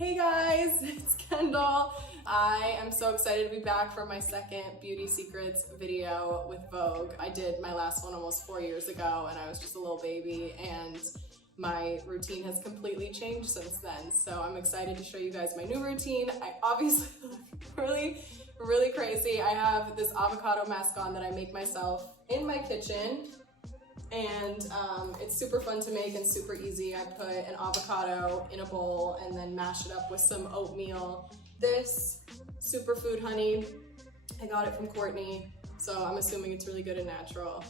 Hey guys, it's Kendall. I am so excited to be back for my second beauty secrets video with Vogue. I did my last one almost 4 years ago and I was just a little baby, and my routine has completely changed since then. So I'm excited to show you guys my new routine. I obviously look really crazy. I have this avocado mask on that I make myself in my kitchen. And it's super fun to make and super easy. I put an avocado in a bowl and then mash it up with some oatmeal. This superfood honey, I got it from Courtney, so I'm assuming it's really good and natural.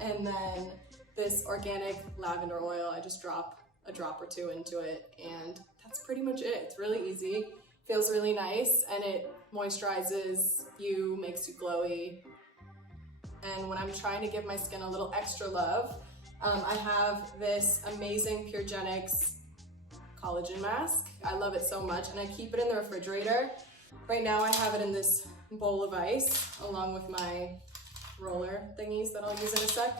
And then this organic lavender oil, I just drop a drop or two into it, and that's pretty much it. It's really easy, feels really nice, and it moisturizes you, makes you glowy. And when I'm trying to give my skin a little extra love, I have this amazing Puregenics collagen mask. I love it so much, and I keep it in the refrigerator. Right now I have it in this bowl of ice, along with my roller thingies that I'll use in a sec.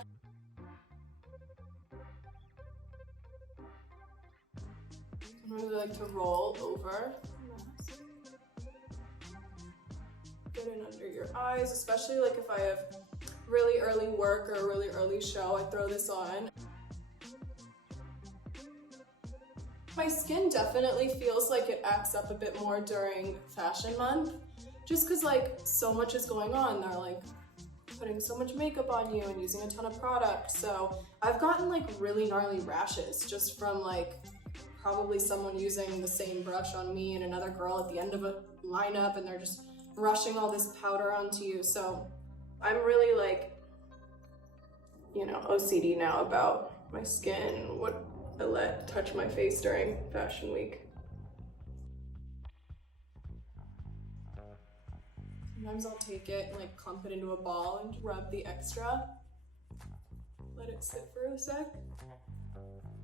I really like to roll over the mask. Get it under your eyes, especially like if I have really early work or a really early show, I throw this on. My skin definitely feels like it acts up a bit more during fashion month, just cause like so much is going on. They're like putting so much makeup on you and using a ton of product. So I've gotten like really gnarly rashes just from like probably someone using the same brush on me and another girl at the end of a lineup, and they're just rushing all this powder onto you. So I'm really like, you know, OCD now about my skin, what I let touch my face during fashion week. Sometimes I'll take it and like clump it into a ball and rub the extra. Let it sit for a sec.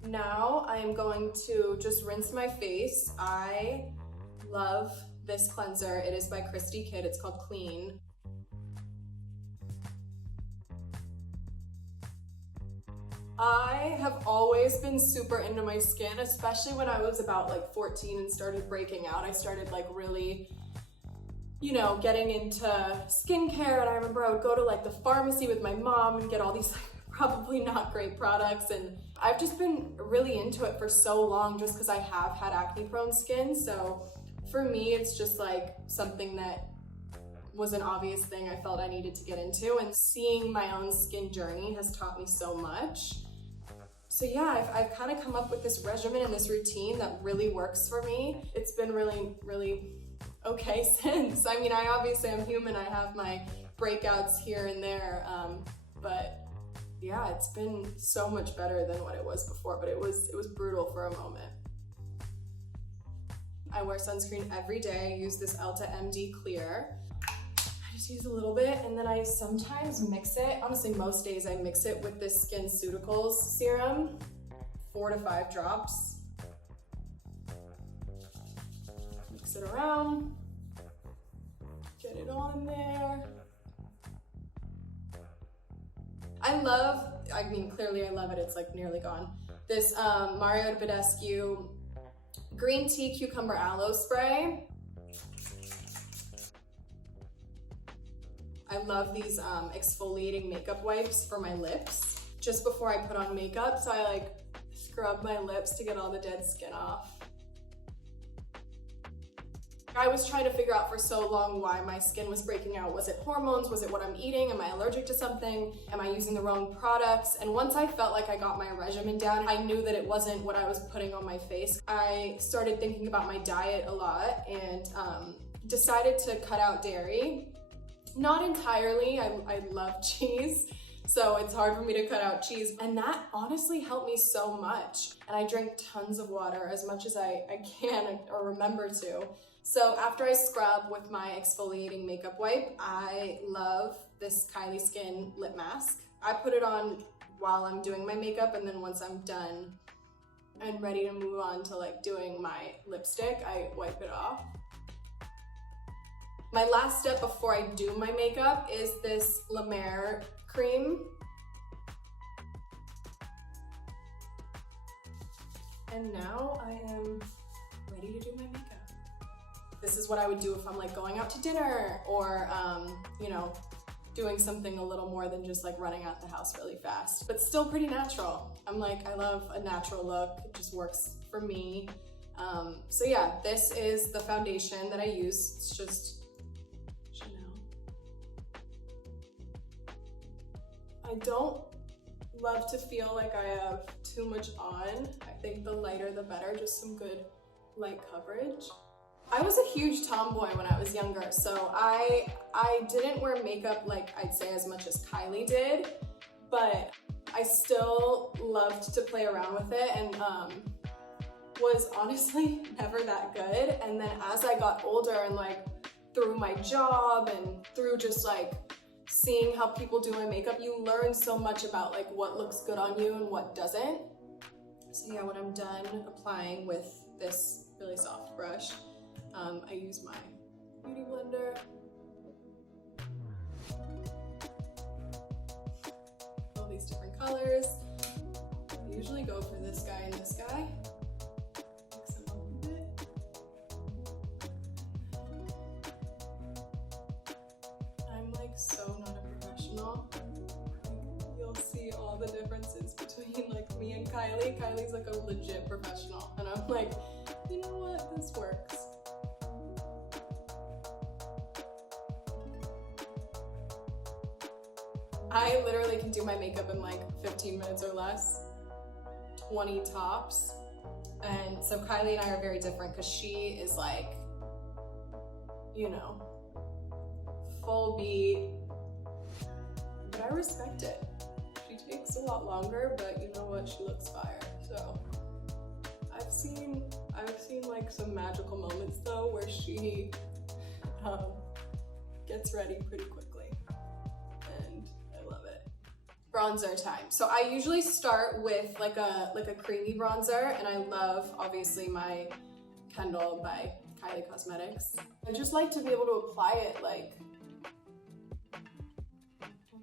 Now I am going to just rinse my face. I love this cleanser. It is by Christy Kid. It's called Clean. I have always been super into my skin, especially when I was about like 14 and started breaking out. I started like really, you know, getting into skincare, and I remember I would go to like the pharmacy with my mom and get all these like probably not great products, and I've just been really into it for so long just because I have had acne prone skin. So for me, it's just like something that was an obvious thing I felt I needed to get into, and seeing my own skin journey has taught me so much. So yeah, I've kind of come up with this regimen and this routine that really works for me. It's been really okay since. I mean, I obviously am human, I have my breakouts here and there, but yeah, it's been so much better than what it was before, but it was brutal for a moment. I wear sunscreen every day. I use this Elta MD Clear. I just use a little bit, and then I sometimes mix it. Honestly, most days I mix it with this SkinCeuticals serum, 4 to 5 drops. Mix it around, get it on there. I mean, clearly I love it. It's like nearly gone. This Mario Badescu green tea cucumber aloe spray. I love these exfoliating makeup wipes for my lips just before I put on makeup. So I like scrub my lips to get all the dead skin off. I was trying to figure out for so long why my skin was breaking out. Was it hormones? Was it what I'm eating? Am I allergic to something? Am I using the wrong products? And once I felt like I got my regimen down, I knew that it wasn't what I was putting on my face. I started thinking about my diet a lot and decided to cut out dairy. Not entirely, I love cheese, so it's hard for me to cut out cheese, and that honestly helped me so much. And I drink tons of water, as much as I can or remember to. So after I scrub with my exfoliating makeup wipe, I love this Kylie Skin lip mask. I put it on while I'm doing my makeup, and then once I'm done and ready to move on to like doing my lipstick, I wipe it off. My last step before I do my makeup is this La Mer cream. And now I am ready to do my this is what I would do if I'm like going out to dinner or, you know, doing something a little more than just like running out the house really fast, but still pretty natural. I'm like, I love a natural look. It just works for me. So yeah, this is the foundation that I use. It's just Chanel. I don't love to feel like I have too much on. I think the lighter the better, just some good light coverage. I was a huge tomboy when I was younger, so I didn't wear makeup like I'd say as much as Kylie did, but I still loved to play around with it and was honestly never that good. And then as I got older and like through my job and through just like seeing how people do my makeup, you learn so much about like what looks good on you and what doesn't. So yeah, when I'm done applying with this really soft brush, I use my beauty blender. All these different colors. I usually go for this guy and this guy. Mix them up a bit. I'm like so not a professional. You'll see all the differences between like me and Kylie. Kylie's like a legit professional, and I'm like, you know what, this works. I literally can do my makeup in like 15 minutes or less, 20 tops. And so Kylie and I are very different because she is like, you know, full beat, but I respect it. She takes a lot longer, but you know what, she looks fire. So I've seen like some magical moments though where she gets ready pretty quickly, and I love it. Bronzer time. So I usually start with like a creamy bronzer, and I love obviously my Kendall by Kylie Cosmetics. I just like to be able to apply it like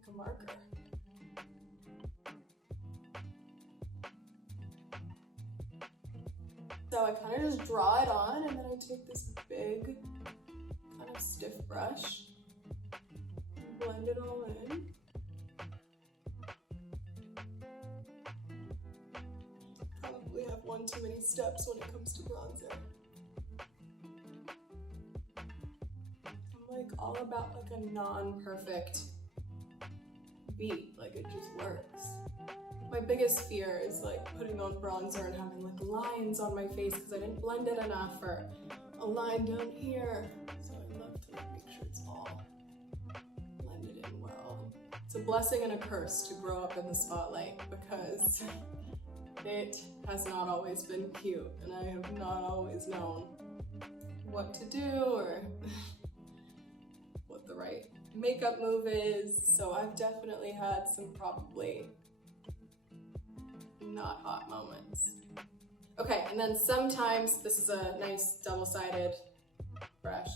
a marker. So I kind of just draw it on, and then I take this big, kind of stiff brush, and blend it all in. Probably have one too many steps when it comes to bronzer. I'm like all about like a non-perfect beat, like it just works. My biggest fear is like putting on bronzer and having like lines on my face because I didn't blend it enough, or a line down here. So I love to like make sure it's all blended in well. It's a blessing and a curse to grow up in the spotlight because it has not always been cute, and I have not always known what to do or what the right makeup move is. So I've definitely had some probably not hot moments. Okay, and then sometimes, this is a nice double-sided brush.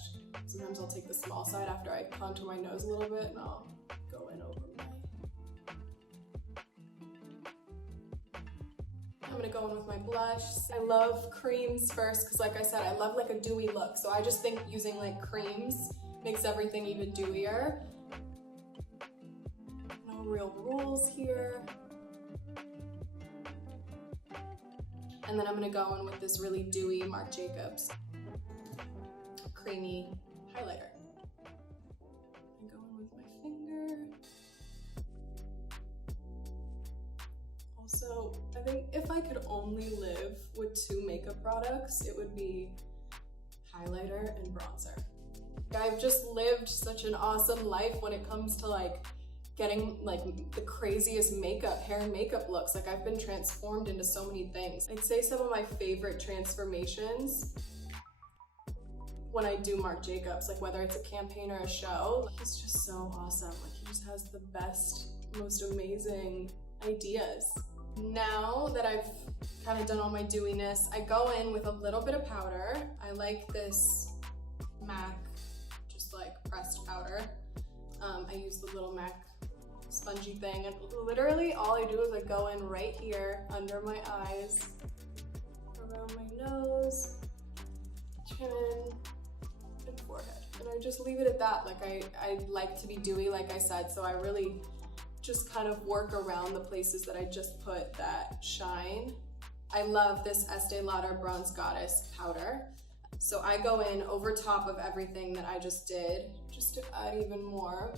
Sometimes I'll take the small side after I contour my nose a little bit, and I'll go in over my... I'm gonna go in with my blush. I love creams first, because like I said, I love like a dewy look. So I just think using like creams makes everything even dewier. No real rules here. And then I'm gonna go in with this really dewy Marc Jacobs creamy highlighter. I'm going with my finger. Also, I think if I could only live with 2 makeup products, it would be highlighter and bronzer. I've just lived such an awesome life when it comes to like getting like the craziest makeup, hair and makeup looks. Like I've been transformed into so many things. I'd say some of my favorite transformations when I do Marc Jacobs, like whether it's a campaign or a show, he's just so awesome. Like he just has the best, most amazing ideas. Now that I've kind of done all my dewiness, I go in with a little bit of powder. I like this MAC, just like pressed powder. I use the little MAC spongy thing, and literally all I do is I go in right here under my eyes, around my nose, chin, And I just leave it at that. Like I like to be dewy, like I said, so I really just kind of work around the places that I just put that shine. I love this Estee Lauder Bronze Goddess powder. So I go in over top of everything that I just did, just to add even more.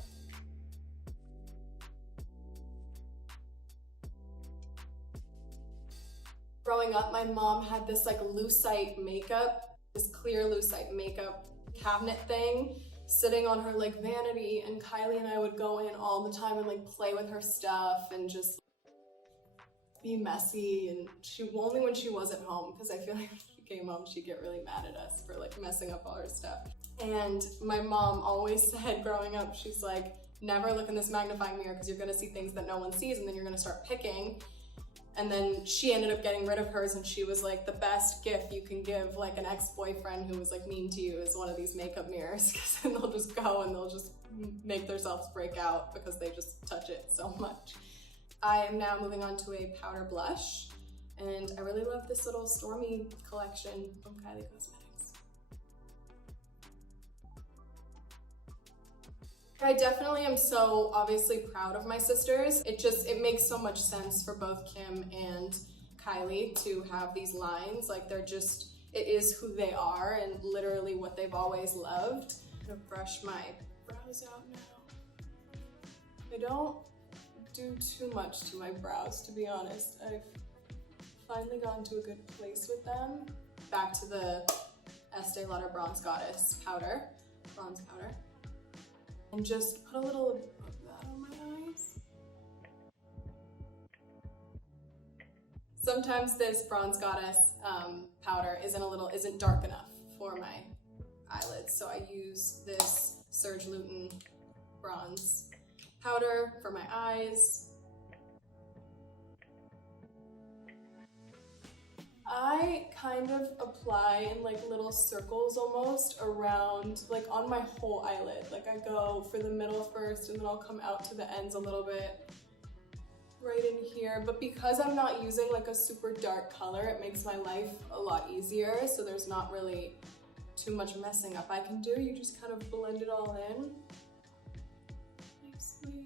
Growing up, my mom had this like lucite makeup, this clear lucite makeup cabinet thing sitting on her like vanity, and Kylie and I would go in all the time and like play with her stuff and just be messy. And she only when she wasn't home, because I feel like when she came home she'd get really mad at us for like messing up all her stuff. And my mom always said growing up, she's like, never look in this magnifying mirror because you're gonna see things that no one sees, and then you're gonna start picking. And then she ended up getting rid of hers, and she was like, the best gift you can give like an ex-boyfriend who was like mean to you is one of these makeup mirrors, because then they'll just go and they'll just make themselves break out because they just touch it so much. I am now moving on to a powder blush, and I really love this little Stormy collection from Kylie Cosmetics. I definitely am so obviously proud of my sisters. It makes so much sense for both Kim and Kylie to have these lines. Like it is who they are and literally what they've always loved. I'm gonna brush my brows out now. I don't do too much to my brows, to be honest. I've finally gotten to a good place with them. Back to the Estee Lauder Bronze Goddess powder, bronze powder. And just put a little of that on my eyes. Sometimes this Bronze Goddess powder isn't dark enough for my eyelids, so I use this Serge Lutens bronze powder for my eyes. I kind of apply in like little circles almost around, like on my whole eyelid. Like I go for the middle first and then I'll come out to the ends a little bit right in here. But because I'm not using like a super dark color, it makes my life a lot easier. So there's not really too much messing up I can do. You just kind of blend it all in nicely.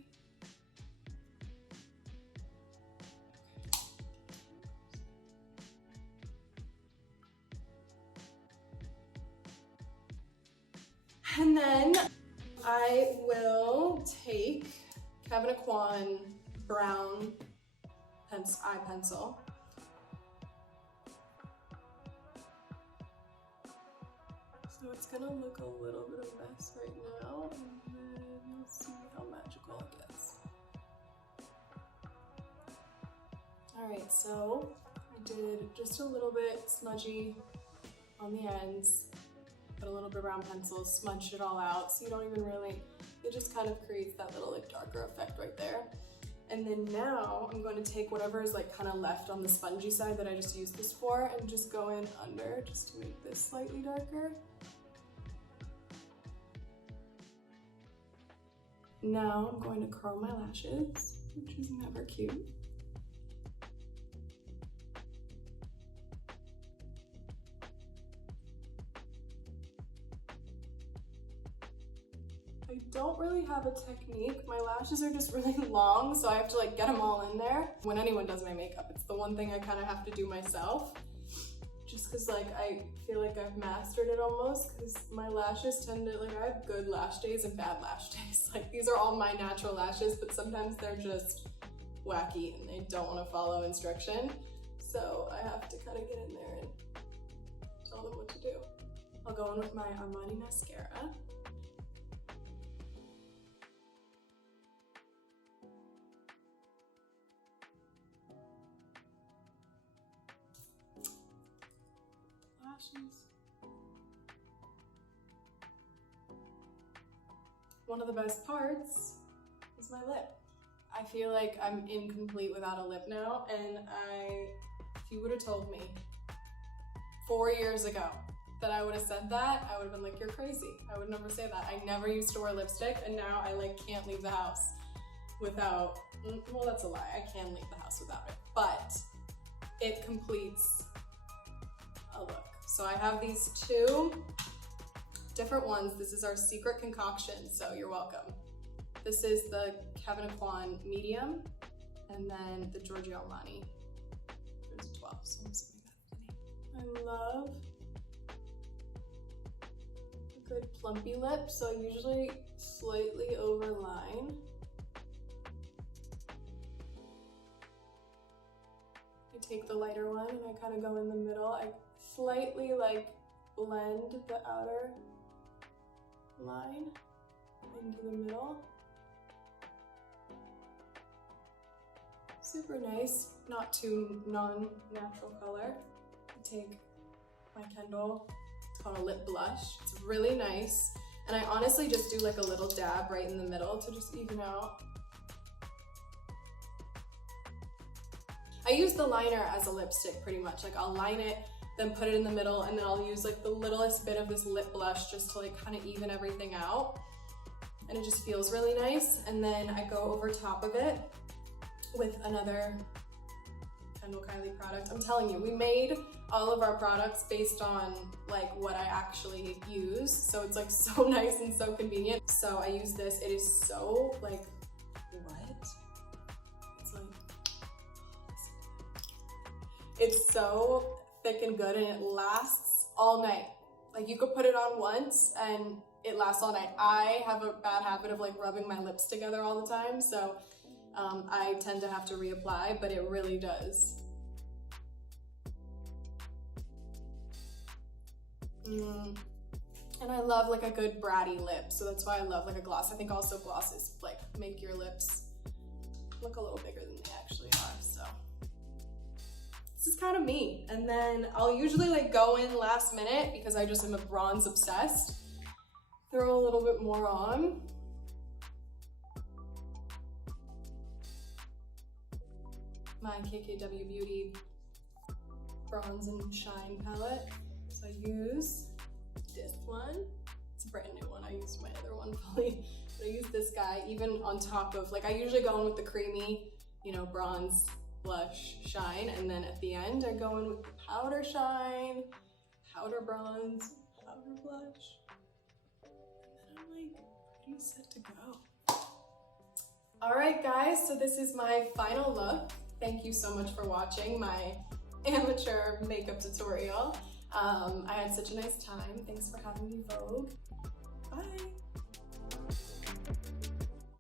And then I will take Kevyn Aucoin brown eye pencil. So it's gonna look a little bit of a mess right now, and then you'll see how magical it gets. All right, so I did just a little bit smudgy on the ends. Put a little bit of brown pencil, smudge it all out, so you don't even really, it just kind of creates that little like darker effect right there. And then now I'm going to take whatever is like kind of left on the spongy side that I just used this for and just go in under just to make this slightly darker. Now I'm going to curl my lashes, which is never cute. I don't really have a technique. My lashes are just really long, so I have to like get them all in there. When anyone does my makeup, it's the one thing I kind of have to do myself. Just cause like I feel like I've mastered it almost, cause my lashes tend to, like I have good lash days and bad lash days. Like these are all my natural lashes, but sometimes they're just wacky and they don't want to follow instruction. So I have to kind of get in there and tell them what to do. I'll go in with my Armani mascara. One of the best parts is my lip. I feel like I'm incomplete without a lip now, and if you would have told me 4 years ago that I would have said that, I would have been like, you're crazy. I would never say that. I never used to wear lipstick, and now I like can't leave the house without, well, that's a lie. I can leave the house without it, but it completes a look. So I have these two different ones. This is our secret concoction, so you're welcome. This is the Kevin Aucoin medium, and then the Giorgio Armani. There's a 12, so I'm assuming that's the name. I love a good plumpy lip, so I usually slightly overline. I take the lighter one and I kind of go in the middle. I slightly like blend the outer line into the middle. Super nice, not too non-natural color. I take my Kendall, it's called a lip blush. It's really nice. And I honestly just do like a little dab right in the middle to just even out. I use the liner as a lipstick pretty much. Like I'll line it, then put it in the middle, and then I'll use like the littlest bit of this lip blush just to like kind of even everything out. And it just feels really nice. And then I go over top of it with another Kendall Kylie product. I'm telling you, we made all of our products based on like what I actually use. So it's like so nice and so convenient. So I use this. It is so like, what? It's like, it's so thick and good, and it lasts all night. Like you could put it on once and it lasts all night. I have a bad habit of like rubbing my lips together all the time. So I tend to have to reapply, but it really does. And I love like a good bratty lip, so that's why I love like a gloss. I think also glosses like make your lips look a little bigger than they actually are, so. This is kind of me. And then I'll usually like go in last minute because I just am a bronze obsessed. Throw a little bit more on. My KKW Beauty Bronze and Shine palette. So I use this one. It's a brand new one. I used my other one fully. But I use this guy even on top of, like I usually go in with the creamy, you know, bronze, blush, shine. And then at the end, I go in with the powder shine, powder bronze, powder blush. And then I'm like pretty set to go. All right, guys, so this is my final look. Thank you so much for watching my amateur makeup tutorial. I had such a nice time. Thanks for having me, Vogue. Bye.